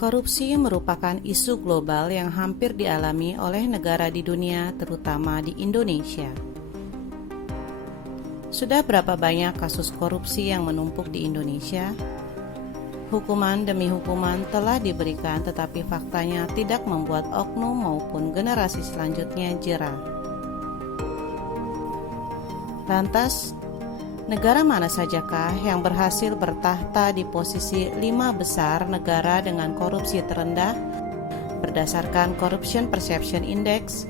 Korupsi merupakan isu global yang hampir dialami oleh negara di dunia, terutama di Indonesia. Sudah berapa banyak kasus korupsi yang menumpuk di Indonesia? Hukuman demi hukuman telah diberikan, tetapi faktanya tidak membuat oknum maupun generasi selanjutnya jera. Lantas, negara mana sajakah yang berhasil bertahta di posisi 5 besar negara dengan korupsi terendah berdasarkan Corruption Perception Index?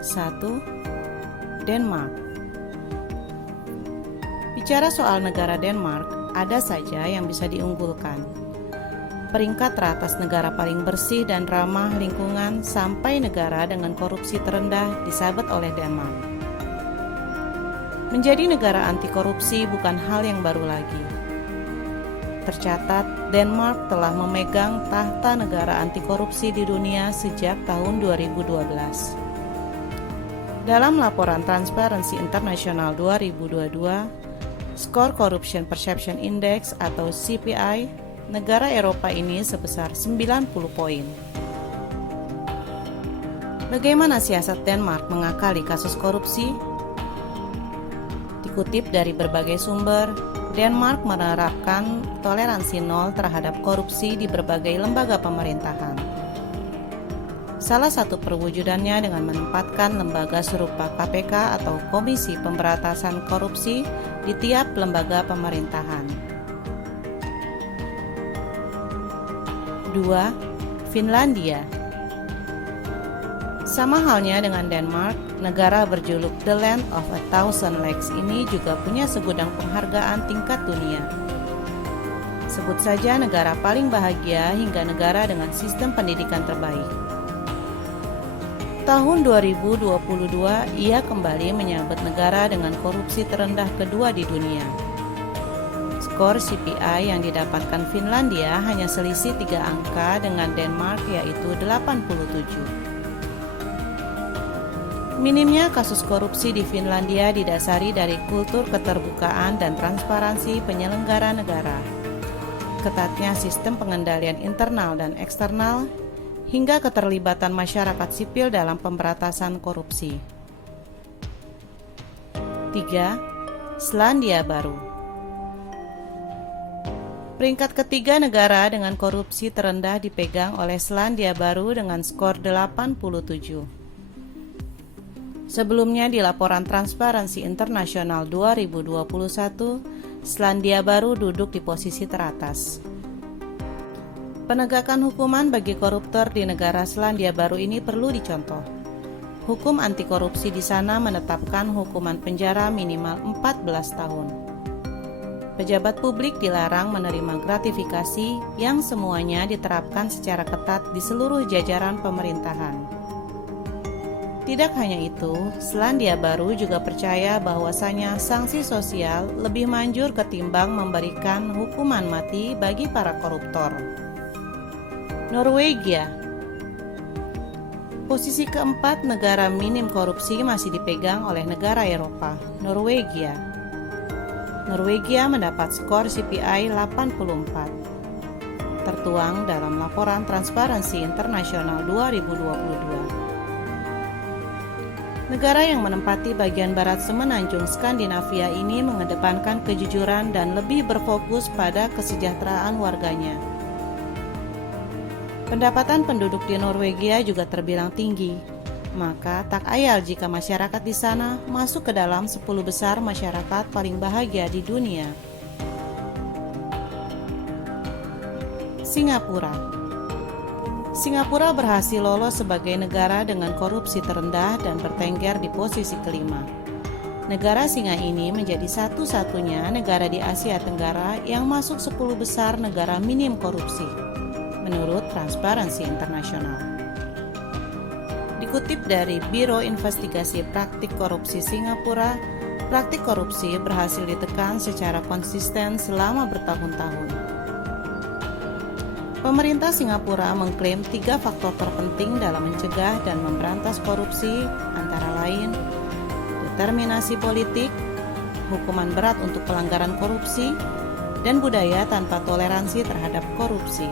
1. Denmark. Bicara soal negara Denmark, ada saja yang bisa diunggulkan. Peringkat teratas negara paling bersih dan ramah lingkungan sampai negara dengan korupsi terendah disabet oleh Denmark. Menjadi negara anti korupsi bukan hal yang baru lagi. Tercatat, Denmark telah memegang tahta negara anti korupsi di dunia sejak tahun 2012. Dalam laporan Transparency International 2022, skor Corruption Perception Index atau CPI negara Eropa ini sebesar 90 poin. Bagaimana siasat Denmark mengakali kasus korupsi? Dikutip dari berbagai sumber, Denmark menerapkan toleransi nol terhadap korupsi di berbagai lembaga pemerintahan. Salah satu perwujudannya dengan menempatkan lembaga serupa KPK atau Komisi Pemberantasan Korupsi di tiap lembaga pemerintahan. 2. Finlandia. Sama halnya dengan Denmark, negara berjuluk The Land of a Thousand Lakes ini juga punya segudang penghargaan tingkat dunia. Sebut saja negara paling bahagia hingga negara dengan sistem pendidikan terbaik. Tahun 2022, ia kembali menyabet negara dengan korupsi terendah kedua di dunia. Skor CPI yang didapatkan Finlandia hanya selisih 3 angka dengan Denmark, yaitu 87. Minimnya kasus korupsi di Finlandia didasari dari kultur keterbukaan dan transparansi penyelenggara negara, ketatnya sistem pengendalian internal dan eksternal, hingga keterlibatan masyarakat sipil dalam pemberantasan korupsi. 3. Selandia Baru. Peringkat ketiga negara dengan korupsi terendah dipegang oleh Selandia Baru dengan skor 87. Sebelumnya di laporan Transparency International 2021, Selandia Baru duduk di posisi teratas. Penegakan hukuman bagi koruptor di negara Selandia Baru ini perlu dicontoh. Hukum anti korupsi di sana menetapkan hukuman penjara minimal 14 tahun. Pejabat publik dilarang menerima gratifikasi yang semuanya diterapkan secara ketat di seluruh jajaran pemerintahan. Tidak hanya itu, Selandia Baru juga percaya bahwasanya sanksi sosial lebih manjur ketimbang memberikan hukuman mati bagi para koruptor. Norwegia. Posisi keempat negara minim korupsi masih dipegang oleh negara Eropa, Norwegia. Norwegia mendapat skor CPI 84, tertuang dalam laporan Transparency International 2022. Negara yang menempati bagian barat semenanjung Skandinavia ini mengedepankan kejujuran dan lebih berfokus pada kesejahteraan warganya. Pendapatan penduduk di Norwegia juga terbilang tinggi, maka tak ayal jika masyarakat di sana masuk ke dalam 10 besar masyarakat paling bahagia di dunia. Singapura. Singapura berhasil lolos sebagai negara dengan korupsi terendah dan bertengger di posisi kelima. Negara singa ini menjadi satu-satunya negara di Asia Tenggara yang masuk 10 besar negara minim korupsi, menurut Transparency International. Dikutip dari Biro Investigasi Praktik Korupsi Singapura, praktik korupsi berhasil ditekan secara konsisten selama bertahun-tahun. Pemerintah Singapura mengklaim 3 faktor terpenting dalam mencegah dan memberantas korupsi, antara lain determinasi politik, hukuman berat untuk pelanggaran korupsi, dan budaya tanpa toleransi terhadap korupsi.